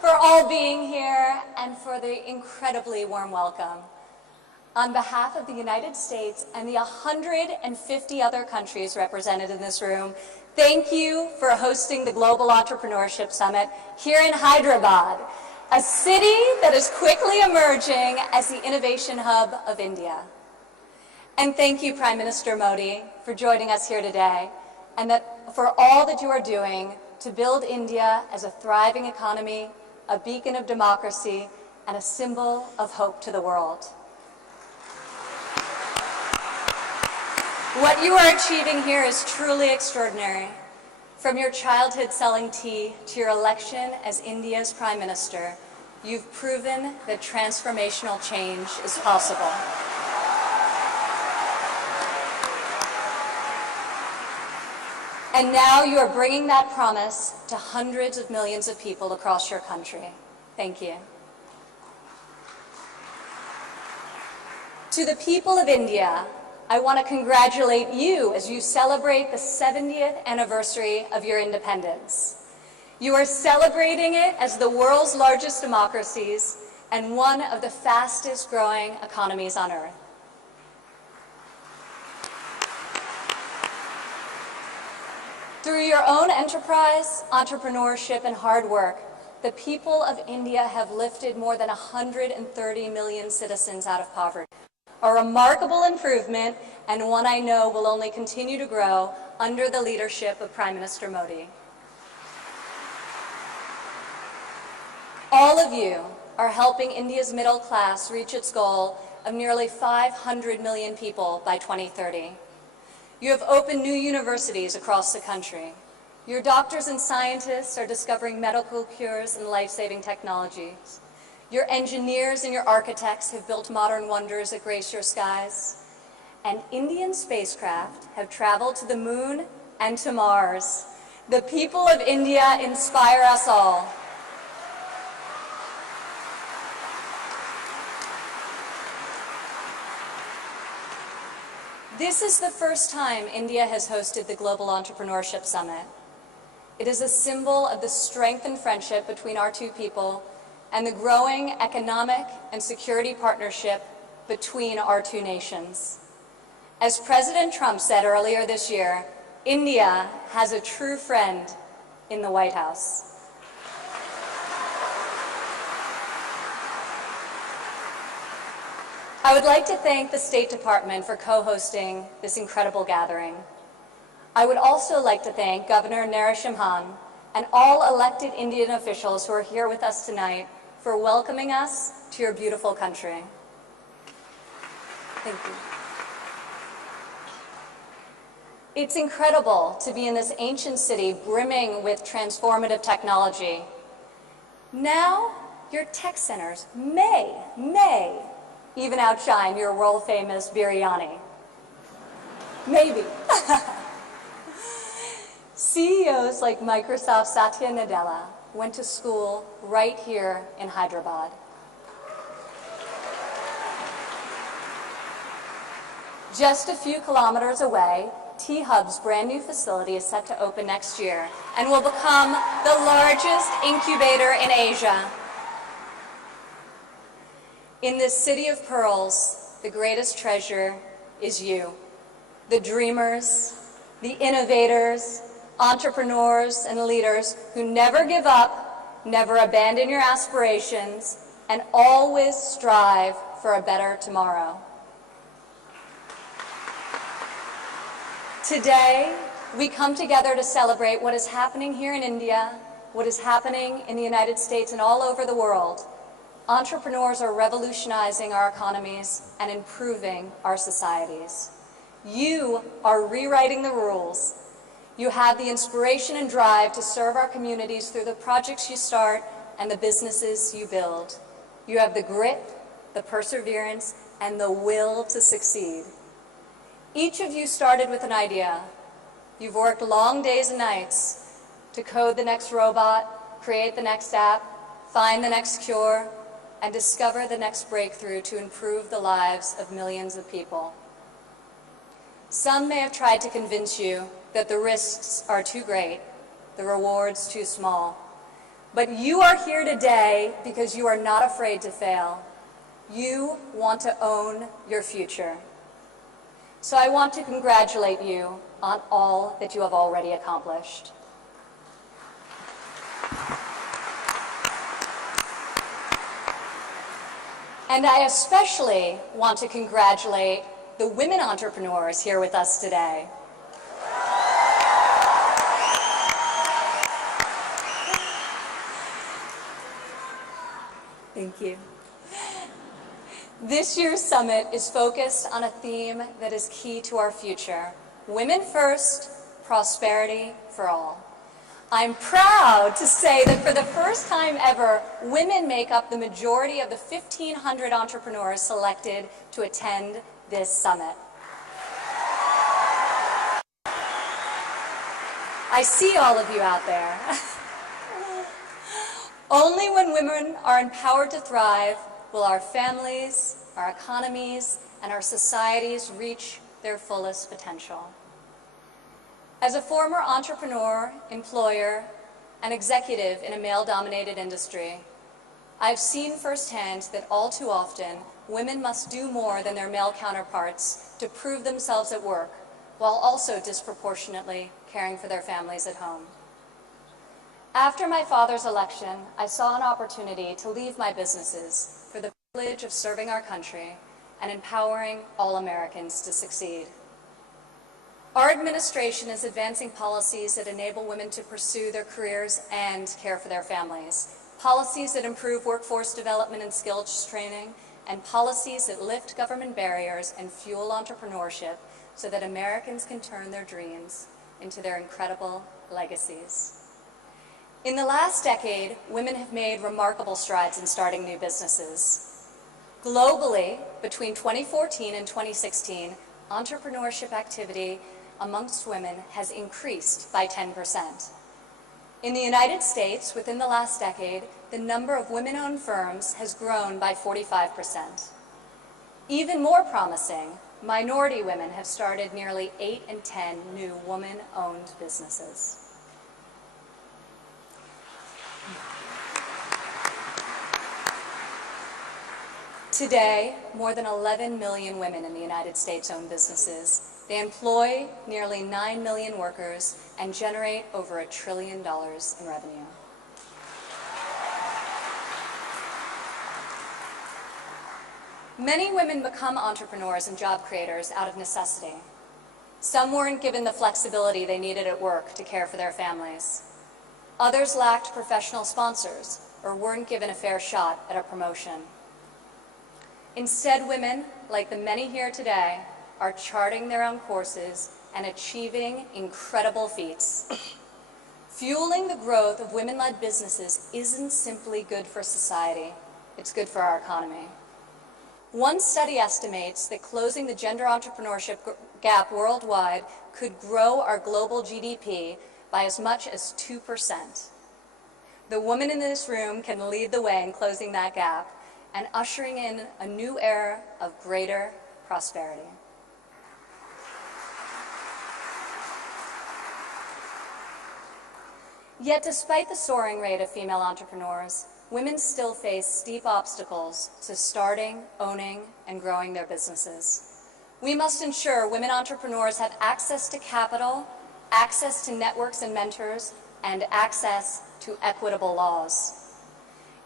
for all being here and for the incredibly warm welcome. On behalf of the United States and the 150 other countries represented in this room, thank you for hosting the Global Entrepreneurship Summit here in Hyderabad, a city that is quickly emerging as the innovation hub of India. And thank you, Prime Minister Modi, for joining us here today, and for all that you are doing to build India as a thriving economy, a beacon of democracy, and a symbol of hope to the world. What you are achieving here is truly extraordinary. From your childhood selling tea to your election as India's Prime Minister, you've proven that transformational change is possible. And now you are bringing that promise to hundreds of millions of people across your country. Thank you. To the people of India, I want to congratulate you as you celebrate the 70th anniversary of your independence. You are celebrating it as the world's largest democracies and one of the fastest growing economies on earth. Through your own enterprise, entrepreneurship, and hard work, the people of India have lifted more than 130 million citizens out of poverty. A remarkable improvement, and one I know will only continue to grow under the leadership of Prime Minister Modi. All of you are helping India's middle class reach its goal of nearly 500 million people by 2030. You have opened new universities across the country. Your doctors and scientists are discovering medical cures and life-saving technologies. Your engineers and your architects have built modern wonders that grace your skies. And Indian spacecraft have traveled to the moon and to Mars. The people of India inspire us all. This is the first time India has hosted the Global Entrepreneurship Summit. It is a symbol of the strength and friendship between our two people and the growing economic and security partnership between our two nations. As President Trump said earlier this year, India has a true friend in the White House. I would like to thank the State Department for co-hosting this incredible gathering. I would also like to thank Governor Narasimhan and all elected Indian officials who are here with us tonight for welcoming us to your beautiful country. Thank you. It's incredible to be in this ancient city brimming with transformative technology. Now, your tech centers may even outshine your world-famous biryani. Maybe. CEOs like Microsoft Satya Nadella went to school right here in Hyderabad. Just a few kilometers away, T-Hub's brand new facility is set to open next year and will become the largest incubator in Asia. In this city of pearls, the greatest treasure is you, the dreamers, the innovators, entrepreneurs, and leaders who never give up, never abandon your aspirations, and always strive for a better tomorrow. Today, we come together to celebrate what is happening here in India, what is happening in the United States and all over the world. Entrepreneurs are revolutionizing our economies and improving our societies. You are rewriting the rules. You have the inspiration and drive to serve our communities through the projects you start and the businesses you build. You have the grit, the perseverance, and the will to succeed. Each of you started with an idea. You've worked long days and nights to code the next robot, create the next app, find the next cure, and discover the next breakthrough to improve the lives of millions of people. Some may have tried to convince you that the risks are too great, the rewards too small. But you are here today because you are not afraid to fail. You want to own your future. So I want to congratulate you on all that you have already accomplished. And I especially want to congratulate the women entrepreneurs here with us today. Thank you. This year's summit is focused on a theme that is key to our future: women first, prosperity for all. I'm proud to say that for the first time ever, women make up the majority of the 1,500 entrepreneurs selected to attend this summit. I see all of you out there. Only when women are empowered to thrive will our families, our economies, and our societies reach their fullest potential. As a former entrepreneur, employer, and executive in a male-dominated industry, I've seen firsthand that all too often, women must do more than their male counterparts to prove themselves at work, while also disproportionately caring for their families at home. After my father's election, I saw an opportunity to leave my businesses for the privilege of serving our country and empowering all Americans to succeed. Our administration is advancing policies that enable women to pursue their careers and care for their families, policies that improve workforce development and skills training, and policies that lift government barriers and fuel entrepreneurship so that Americans can turn their dreams into their incredible legacies. In the last decade, women have made remarkable strides in starting new businesses. Globally, between 2014 and 2016, entrepreneurship activity amongst women has increased by 10%. In the United States, within the last decade, the number of women-owned firms has grown by 45%. Even more promising, minority women have started nearly 8 in 10 new woman-owned businesses. Today, more than 11 million women in the United States own businesses. They employ nearly 9 million workers and generate over $1 trillion in revenue. Many women become entrepreneurs and job creators out of necessity. Some weren't given the flexibility they needed at work to care for their families. Others lacked professional sponsors or weren't given a fair shot at a promotion. Instead, women, like the many here today, are charting their own courses and achieving incredible feats. Fueling the growth of women-led businesses isn't simply good for society, it's good for our economy. One study estimates that closing the gender entrepreneurship gap worldwide could grow our global GDP by as much as 2%. The women in this room can lead the way in closing that gap and ushering in a new era of greater prosperity. Yet despite the soaring rate of female entrepreneurs, women still face steep obstacles to starting, owning, and growing their businesses. We must ensure women entrepreneurs have access to capital, access to networks and mentors, and access to equitable laws.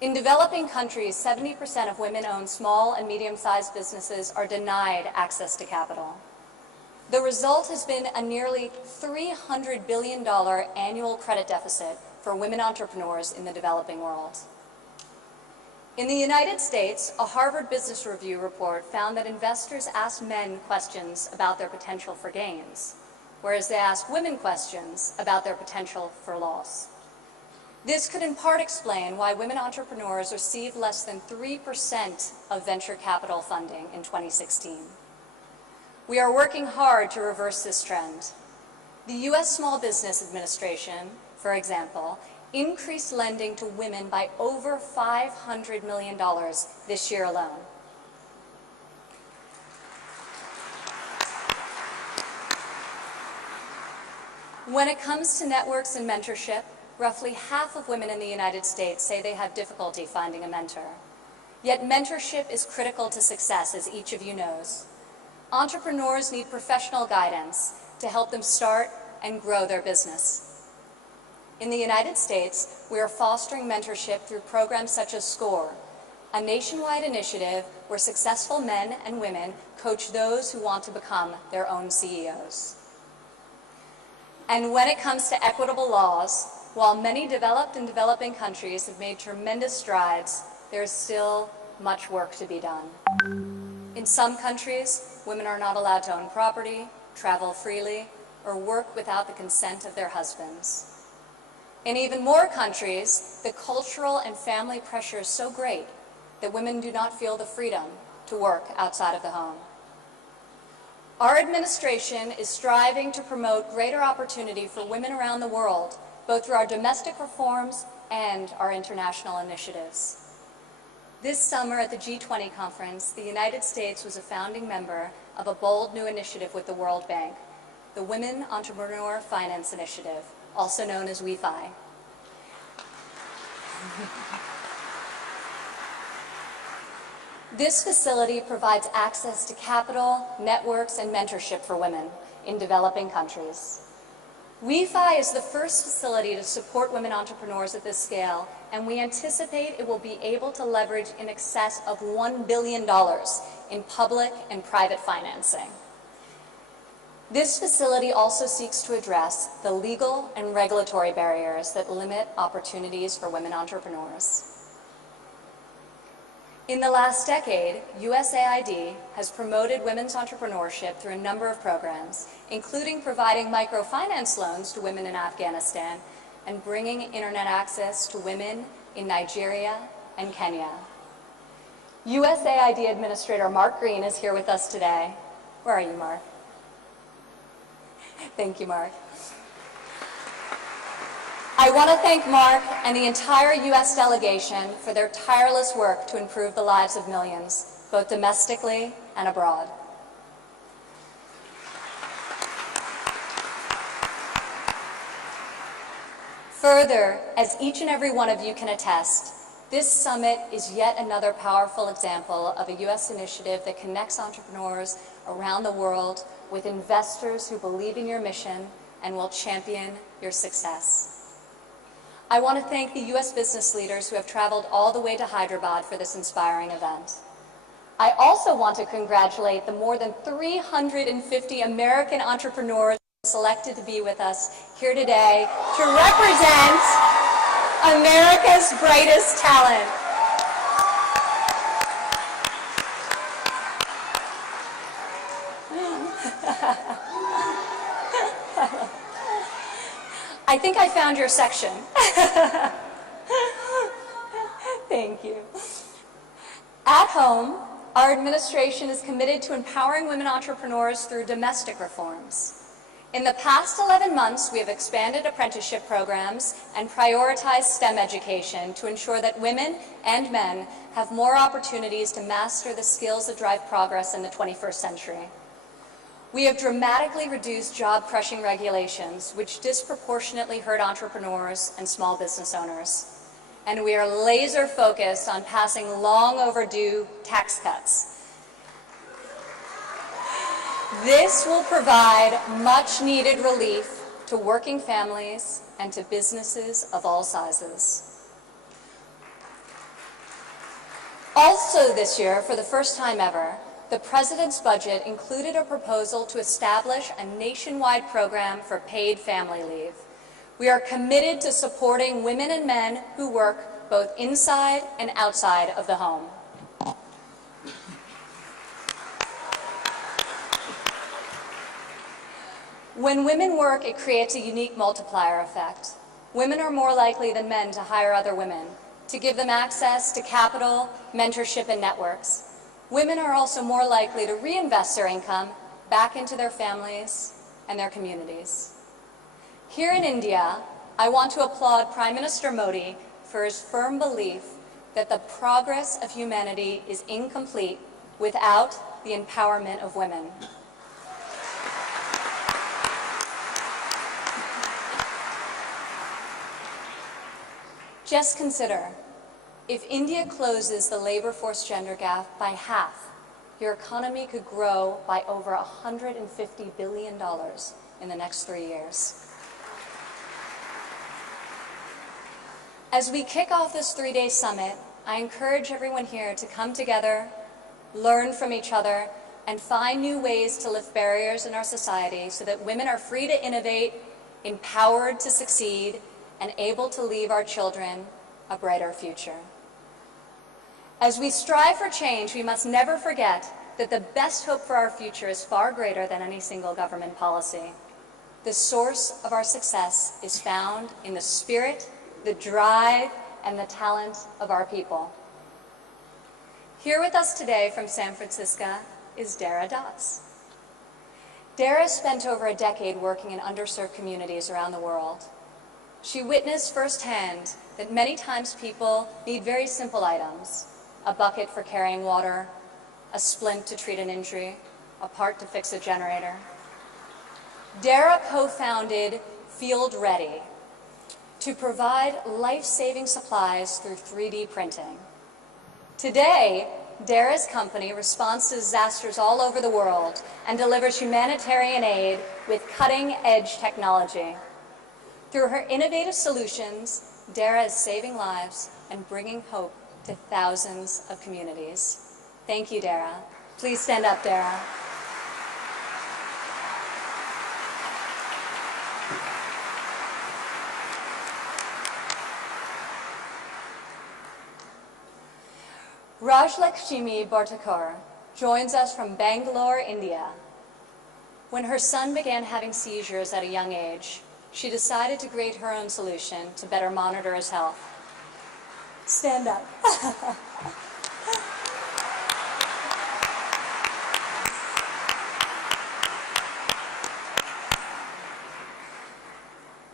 In developing countries, 70% of women-owned small and medium-sized businesses are denied access to capital. The result has been a nearly $300 billion annual credit deficit for women entrepreneurs in the developing world. In the United States, a Harvard Business Review report found that investors ask men questions about their potential for gains, whereas they ask women questions about their potential for loss. This could in part explain why women entrepreneurs received less than 3% of venture capital funding in 2016. We are working hard to reverse this trend. The U.S. Small Business Administration, for example, increased lending to women by over $500 million this year alone. When it comes to networks and mentorship, roughly half of women in the United States say they have difficulty finding a mentor. Yet mentorship is critical to success, as each of you knows. Entrepreneurs need professional guidance to help them start and grow their business. In the United States, we are fostering mentorship through programs such as SCORE, a nationwide initiative where successful men and women coach those who want to become their own CEOs. And when it comes to equitable laws, while many developed and developing countries have made tremendous strides, there is still much work to be done. In some countries, women are not allowed to own property, travel freely, or work without the consent of their husbands. In even more countries, the cultural and family pressure is so great that women do not feel the freedom to work outside of the home. Our administration is striving to promote greater opportunity for women around the world, both through our domestic reforms and our international initiatives. This summer at the G20 conference, the United States was a founding member of a bold new initiative with the World Bank, the Women Entrepreneur Finance Initiative, also known as WEFI. This facility provides access to capital, networks, and mentorship for women in developing countries. WEFI is the first facility to support women entrepreneurs at this scale, and we anticipate it will be able to leverage in excess of $1 billion in public and private financing. This facility also seeks to address the legal and regulatory barriers that limit opportunities for women entrepreneurs. In the last decade, USAID has promoted women's entrepreneurship through a number of programs, including providing microfinance loans to women in Afghanistan and bringing internet access to women in Nigeria and Kenya. USAID Administrator Mark Green is here with us today. Where are you, Mark? Thank you, Mark. I want to thank Mark and the entire U.S. delegation for their tireless work to improve the lives of millions, both domestically and abroad. Further, as each and every one of you can attest, this summit is yet another powerful example of a U.S. initiative that connects entrepreneurs around the world with investors who believe in your mission and will champion your success. I want to thank the U.S. business leaders who have traveled all the way to Hyderabad for this inspiring event. I also want to congratulate the more than 350 American entrepreneurs selected to be with us here today to represent America's brightest talent. I think I found your section. Thank you. At home, our administration is committed to empowering women entrepreneurs through domestic reforms. In the past 11 months, we have expanded apprenticeship programs and prioritized STEM education to ensure that women and men have more opportunities to master the skills that drive progress in the 21st century. We have dramatically reduced job-crushing regulations, which disproportionately hurt entrepreneurs and small business owners. And we are laser-focused on passing long overdue tax cuts. This will provide much-needed relief to working families and to businesses of all sizes. Also this year, for the first time ever, the President's budget included a proposal to establish a nationwide program for paid family leave. We are committed to supporting women and men who work both inside and outside of the home. When women work, it creates a unique multiplier effect. Women are more likely than men to hire other women, to give them access to capital, mentorship, and networks. Women are also more likely to reinvest their income back into their families and their communities. Here in India, I want to applaud Prime Minister Modi for his firm belief that the progress of humanity is incomplete without the empowerment of women. Just consider, if India closes the labor force gender gap by half, your economy could grow by over $150 billion in the next 3 years. As we kick off this 3-day summit, I encourage everyone here to come together, learn from each other, and find new ways to lift barriers in our society so that women are free to innovate, empowered to succeed, and able to leave our children a brighter future. As we strive for change, we must never forget that the best hope for our future is far greater than any single government policy. The source of our success is found in the spirit, the drive, and the talent of our people. Here with us today from San Francisco is Dara Dotz. Dara spent over a decade working in underserved communities around the world. She witnessed firsthand that many times people need very simple items: a bucket for carrying water, a splint to treat an injury, a part to fix a generator. Dara co-founded Field Ready to provide life-saving supplies through 3D printing. Today, Dara's company responds to disasters all over the world and delivers humanitarian aid with cutting-edge technology. Through her innovative solutions, Dara is saving lives and bringing hope to thousands of communities. Thank you, Dara. Please stand up, Dara. Rajlakshmi Bhartakar joins us from Bangalore, India. When her son began having seizures at a young age, she decided to create her own solution to better monitor his health. Stand up.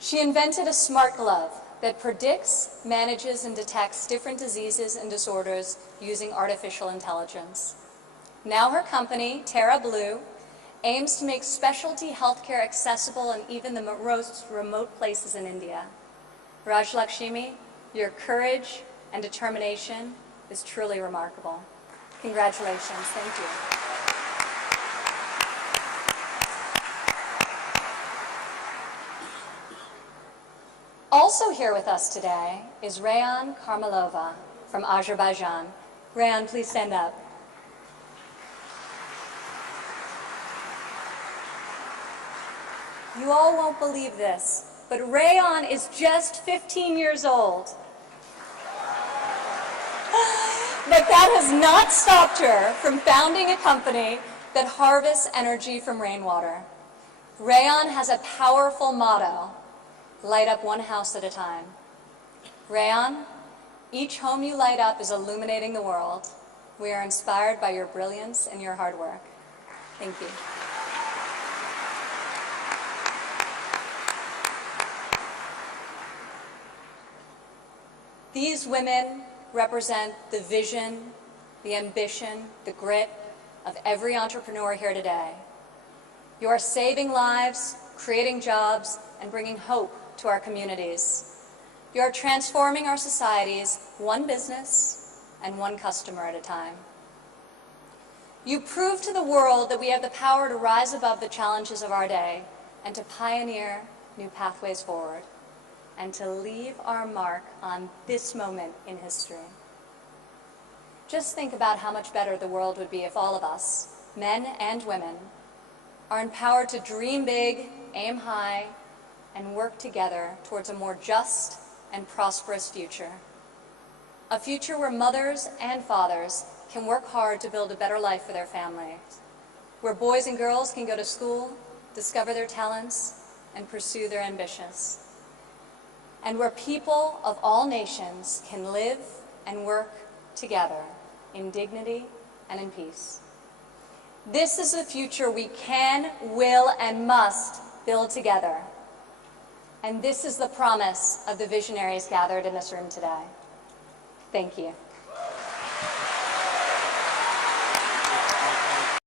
She invented a smart glove that predicts, manages, and detects different diseases and disorders using artificial intelligence. Now her company, Terra Blue, aims to make specialty healthcare accessible in even the most remote places in India. Rajlakshmi, your courage and determination is truly remarkable. Congratulations. Thank you. Also here with us today is Rayan Karmalova from Azerbaijan. Rayan, please stand up. You all won't believe this, but Rayan is just 15 years old. But that has not stopped her from founding a company that harvests energy from rainwater. Rayan has a powerful motto: light up one house at a time. Rayan, each home you light up is illuminating the world. We are inspired by your brilliance and your hard work. Thank you. These women represent the vision, the ambition, the grit of every entrepreneur here today. You are saving lives, creating jobs, and bringing hope to our communities. You are transforming our societies one business and one customer at a time. You prove to the world that we have the power to rise above the challenges of our day and to pioneer new pathways forward and to leave our mark on this moment in history. Just think about how much better the world would be if all of us, men and women, are empowered to dream big, aim high, and work together towards a more just and prosperous future. A future where mothers and fathers can work hard to build a better life for their families, where boys and girls can go to school, discover their talents, and pursue their ambitions, and where people of all nations can live and work together in dignity and in peace. This is a future we can, will, and must build together. And this is the promise of the visionaries gathered in this room today. Thank you.